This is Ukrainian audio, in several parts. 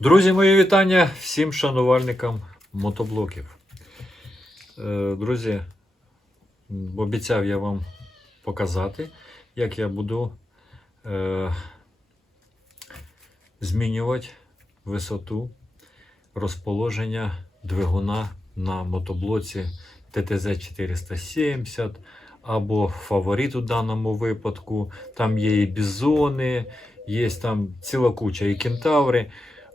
Друзі, мої вітання всім шанувальникам мотоблоків. Е, Друзі, обіцяв я вам показати, як я буду е, змінювати висоту розположення двигуна на мотоблоці ТТЗ 470 або фаворит у даному випадку. Там є і бізони, є там ціла куча і кентаври.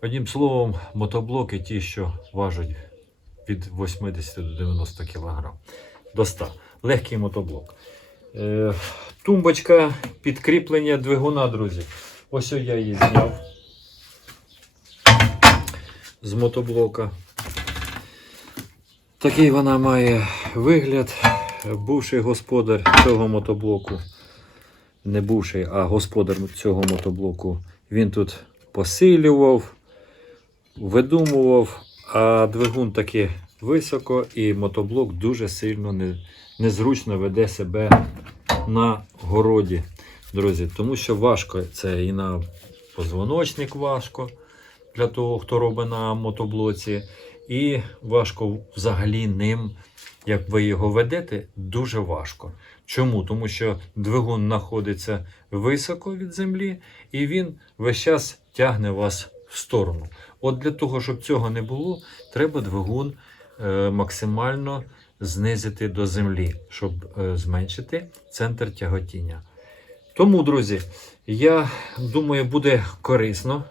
Одним словом, мотоблоки ті, що важать від 80 до 90 кг. До 100. Легкий мотоблок. Е, тумбочка підкріплення двигуна, друзі. Ось я її зняв з мотоблока. Такий вона має вигляд. Бувший господар цього мотоблоку, не бувший, а господар цього мотоблоку, він тут посилював, видумував, а двигун таки високо, і мотоблок дуже сильно не, незручно веде себе на городі, друзі. Тому що важко це і на позвоночник важко для того, хто робить на мотоблоці, і важко взагалі ним, як ви його ведете, дуже важко. Чому? Тому що двигун знаходиться високо від землі, і він весь час тягне вас в сторону. От для того, щоб цього не було, треба двигун е, максимально знизити до землі, щоб е, зменшити центр тяготіння. Тому, друзі, я думаю, буде корисно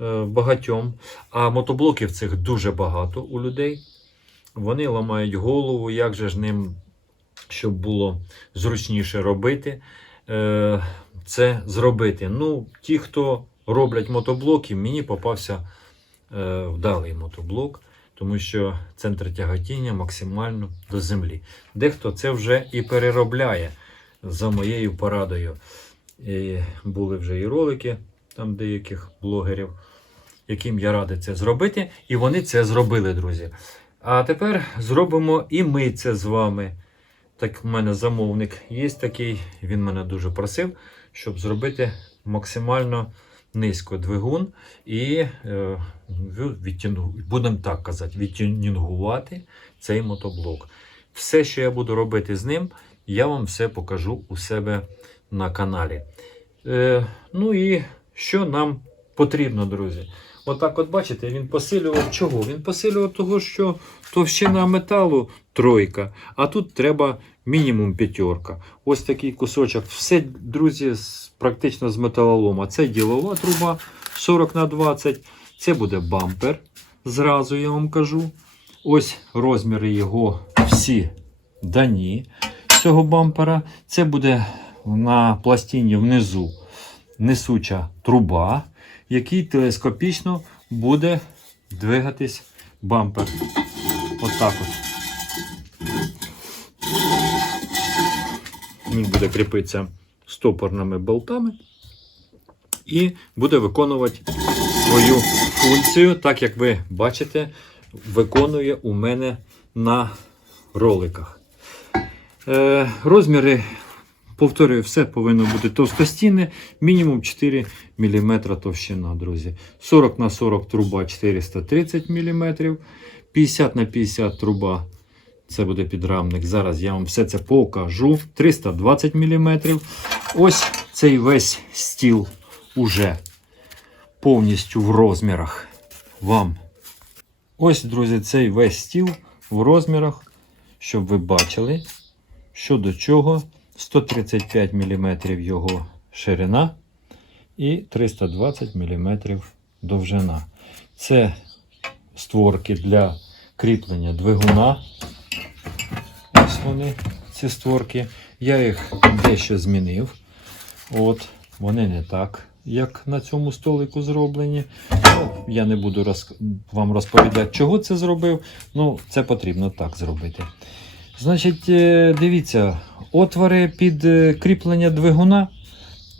е, багатьом. А мотоблоків цих дуже багато у людей. Вони ламають голову, як же ж ним, щоб було зручніше робити, це зробити. Ну, ті, хто роблять мотоблоки, мені попався е, вдалий мотоблок, тому що центр тяготіння максимально до землі. Дехто це вже і переробляє за моєю порадою. І були вже і ролики там деяких блогерів, яким я радий це зробити, і вони це зробили, друзі. А тепер зробимо і ми це з вами. Так, в мене замовник є такий, він мене дуже просив, щоб зробити максимально низько двигун і е, будемо так казати, відтюнінгувати цей мотоблок. Все, що я буду робити з ним, я вам все покажу у себе на каналі. Е, ну і що нам потрібно, друзі? Отак, от бачите, він посилював чого? Він посилював того, що товщина металу тройка, а тут треба мінімум п'ятерка. Ось такий кусочок. Все, друзі, практично з металолома. Це ділова труба 40 на 20. Це буде бампер. Зразу я вам кажу. Ось розміри його всі дані цього бампера. Це буде на пластині внизу несуча труба, який телескопічно буде двигатись бампер. Отак от. Він буде кріпитися стопорними болтами і буде виконувати свою функцію, так як ви бачите, виконує у мене на роликах. Е, розміри, повторюю, все повинно бути товстостінне, мінімум 4 мм товщина, друзі. 40 на 40 труба 430 мм, 50 на 50 труба. Це буде підрамник. Зараз я вам все це покажу. 320 мм. Ось цей весь стіл уже повністю в розмірах. Вам. Ось, друзі, цей весь стіл в розмірах, щоб ви бачили, що до чого. 135 мм його ширина і 320 мм довжина. Це створки для кріплення двигуна. Ось вони, ці створки. Я їх дещо змінив. От, вони не так, як на цьому столику зроблені. Ну, я не буду роз... вам розповідати, чого це зробив. Ну, це потрібно так зробити. Значить, е, дивіться, отвори під е, кріплення двигуна.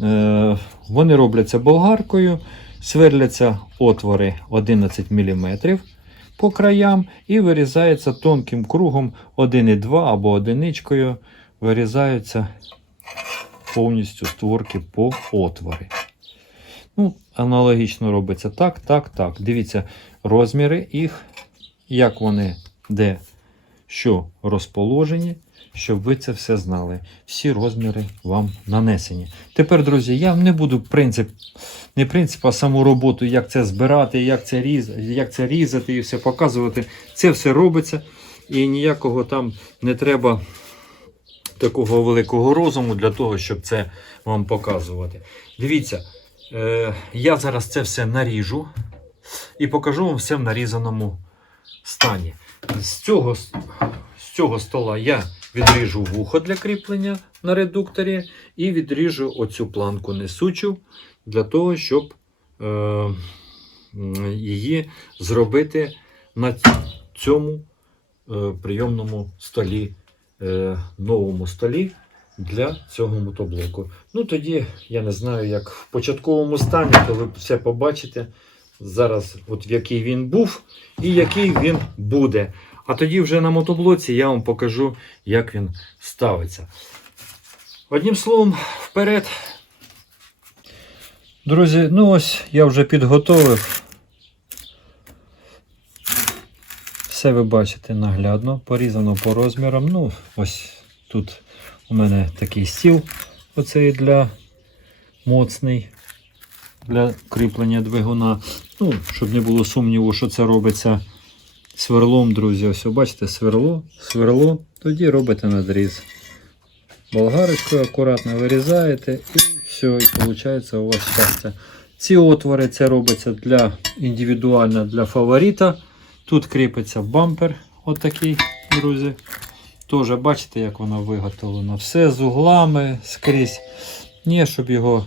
е, Вони робляться болгаркою, сверляться отвори 11 мм по краям і вирізається тонким кругом 1,2 або одиничкою. Вирізаються повністю створки по отвори. Ну, аналогічно робиться так, так, так. Дивіться, розміри їх, як вони де, що розположені, щоб ви це все знали. Всі розміри вам нанесені. Тепер, друзі, я не буду принцип, не принцип, а саму роботу, як це збирати, як це, різ, як це різати і все показувати. Це все робиться. І ніякого там не треба такого великого розуму для того, щоб це вам показувати. Дивіться, е, я зараз це все наріжу і покажу вам все в нарізаному стані. З цього, з цього стола я відріжу вухо для кріплення на редукторі і відріжу оцю планку несучу для того, щоб е, її зробити на цьому е, прийомному столі, е, новому столі для цього мотоблоку. Ну тоді я не знаю, як в початковому стані, то ви все побачите зараз, от в який він був і який він буде. А тоді вже на мотоблоці я вам покажу, як він ставиться. Одним словом, вперед. Друзі, ну ось я вже підготовив. Все ви бачите наглядно, порізано по розмірам. Ну, ось тут у мене такий стіл, оцей для моцний, для кріплення двигуна. Ну, щоб не було сумніву, що це робиться сверлом, друзі. Ось бачите, сверло, сверло, тоді робите надріз. Болгарочкою акуратно вирізаєте і все, і виходить у вас щастя. Ці отвори це робиться для індивідуально для фаворита. Тут кріпиться бампер, отакий, друзі. Теж бачите, як воно виготовлено. Все з углами скрізь. Ні, щоб його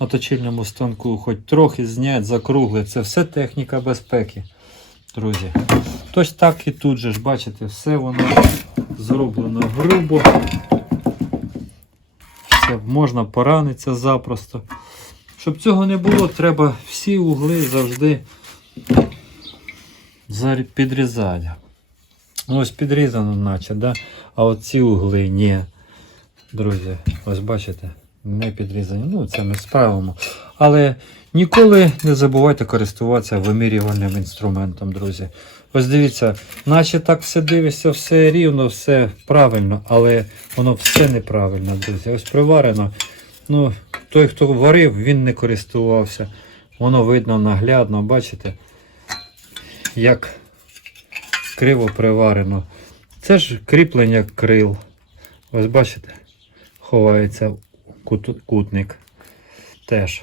на точильному станку хоч трохи зняти, закруглити. Це все техніка безпеки, друзі. Тож так і тут же ж, бачите, все воно зроблено грубо. Все, можна поранитися запросто. Щоб цього не було, треба всі угли завжди підрізати. Ось підрізано, наче, да? а от ці угли ні. Друзі, ось бачите, не підрізані. Ну, це ми справимо. Але ніколи не забувайте користуватися вимірювальним інструментом, друзі. Ось дивіться, наче так все дивишся, все рівно, все правильно, але воно все неправильно, друзі. Ось приварено. Ну, той, хто варив, він не користувався. Воно видно наглядно, бачите, як криво приварено. Це ж кріплення крил. Ось бачите, ховається кут- кутник. Теж.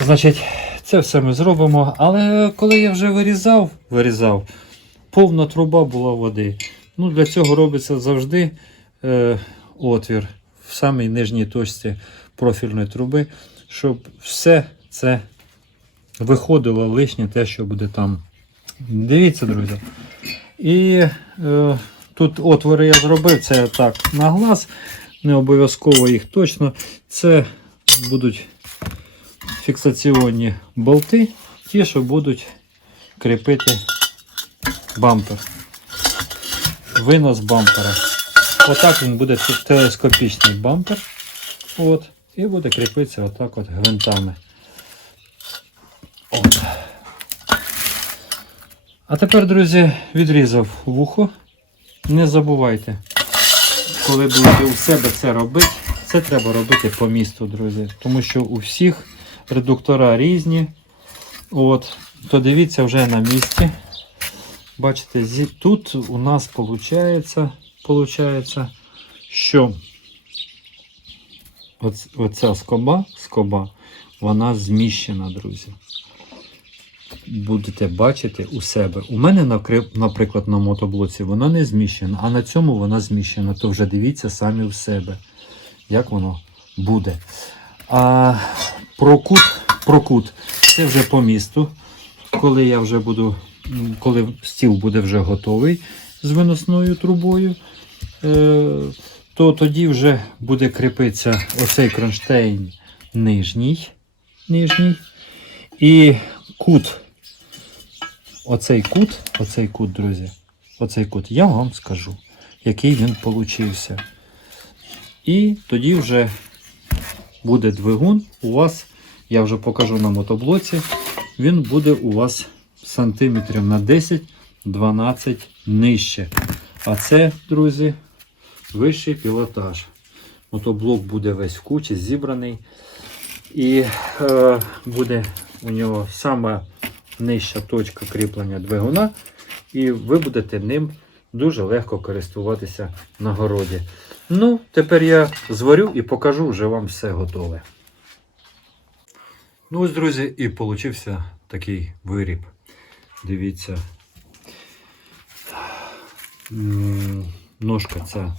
Значить, це все ми зробимо. Але коли я вже вирізав, вирізав, повна труба була води. Ну, для цього робиться завжди е, отвір в самій нижній точці профільної труби, щоб все це виходило лишнє те, що буде там. Дивіться, друзі. І е, тут отвори я зробив, це так на глаз, не обов'язково їх точно. Це будуть фіксаційні болти, ті, що будуть кріпити бампер. Винос бампера. Отак він буде телескопічний бампер. От, і буде кріпитися отак от гвинтами. От. А тепер, друзі, відрізав вухо. Не забувайте, коли будете у себе це робити, це треба робити по місту, друзі. Тому що у всіх редуктора різні. От, то дивіться вже на місці. Бачите, тут у нас виходить, що оця скоба, скоба, вона зміщена, друзі. Будете бачити у себе. У мене, наприклад, на мотоблоці вона не зміщена, а на цьому вона зміщена. То вже дивіться самі у себе, як воно буде. А про кут, про кут це вже по місту. Коли я вже буду, коли стіл буде вже готовий з виносною трубою, е, то тоді вже буде кріпитися оцей кронштейн нижній. нижній. І кут. Оцей кут, оцей кут, друзі, оцей кут, я вам скажу, який він получився. І тоді вже буде двигун у вас я вже покажу на мотоблоці, він буде у вас сантиметрів на 10-12 нижче. А це, друзі, вищий пілотаж. Мотоблок буде весь в кучі, зібраний. І е, буде у нього сама нижча точка кріплення двигуна, і ви будете ним дуже легко користуватися на городі. Ну, тепер я зварю і покажу вже вам все готове. Ну ось, друзі, і получився такий виріб. Дивіться. Ножка ця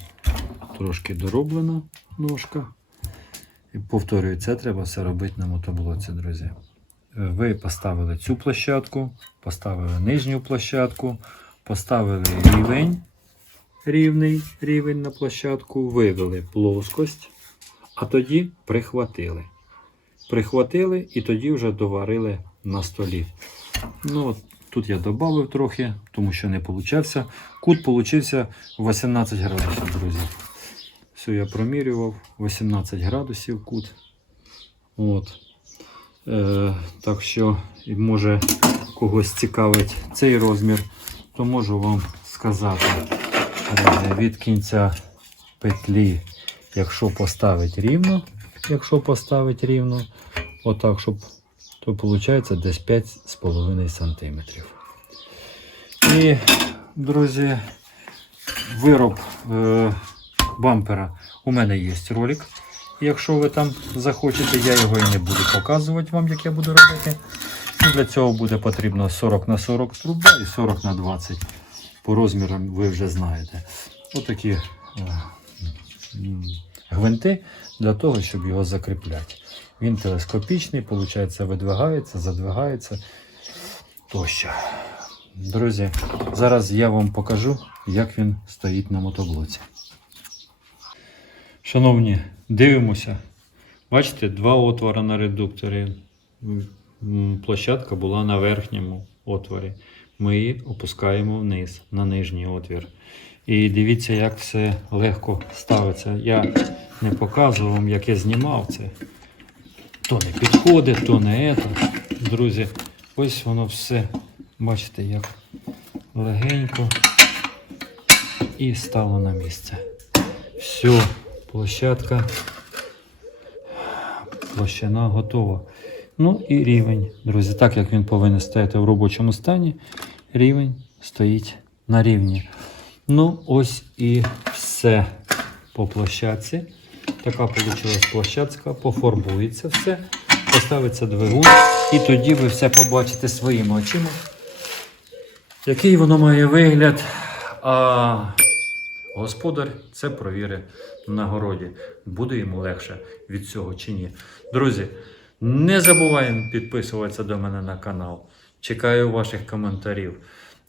трошки дороблена ножка. І повторюю, це треба все робити на мотоблоці, друзі. Ви поставили цю площадку, поставили нижню площадку, поставили рівень, рівний рівень на площадку, вивели плоскость, а тоді прихватили. Прихватили і тоді вже доварили на столі. Ну, тут я додав трохи, тому що не получався. Кут получився 18 градусів, друзі. Все, я промірював 18 градусів кут. От. Е, так що, може когось цікавить цей розмір, то можу вам сказати від кінця петлі, якщо поставити рівно, якщо поставити рівно, отак, щоб, то виходить десь 5,5 см. І, друзі, вироб е, бампера у мене є ролик. Якщо ви там захочете, я його і не буду показувати вам, як я буду робити. І для цього буде потрібно 40 на 40 труба і 40 на 20. По розмірам ви вже знаєте. Отакі е, гвинти для того, щоб його закріпляти. Він телескопічний, виходить, видвигається, задвигається тощо. Друзі, зараз я вам покажу, як він стоїть на мотоблоці. Шановні, дивимося. Бачите, два отвори на редукторі. Площадка була на верхньому отворі. Ми її опускаємо вниз на нижній отвір. І дивіться, як все легко ставиться. Я не показував вам, як я знімав це. То не підходить, то не це. Друзі, ось воно все. Бачите, як легенько і стало на місце. Все, площадка. Площина готова. Ну і рівень, друзі, так як він повинен стояти в робочому стані, рівень стоїть на рівні. Ну, ось і все по площадці. Така вийшла площадка, пофарбується все, поставиться двигун, і тоді ви все побачите своїми очима. Який воно має вигляд, а господар це провірить на городі. Буде йому легше від цього чи ні. Друзі, не забуваємо підписуватися до мене на канал. Чекаю ваших коментарів.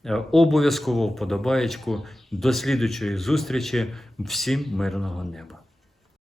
Е, Обов'язково вподобаєчку. До слідучої зустрічі. Всім мирного неба!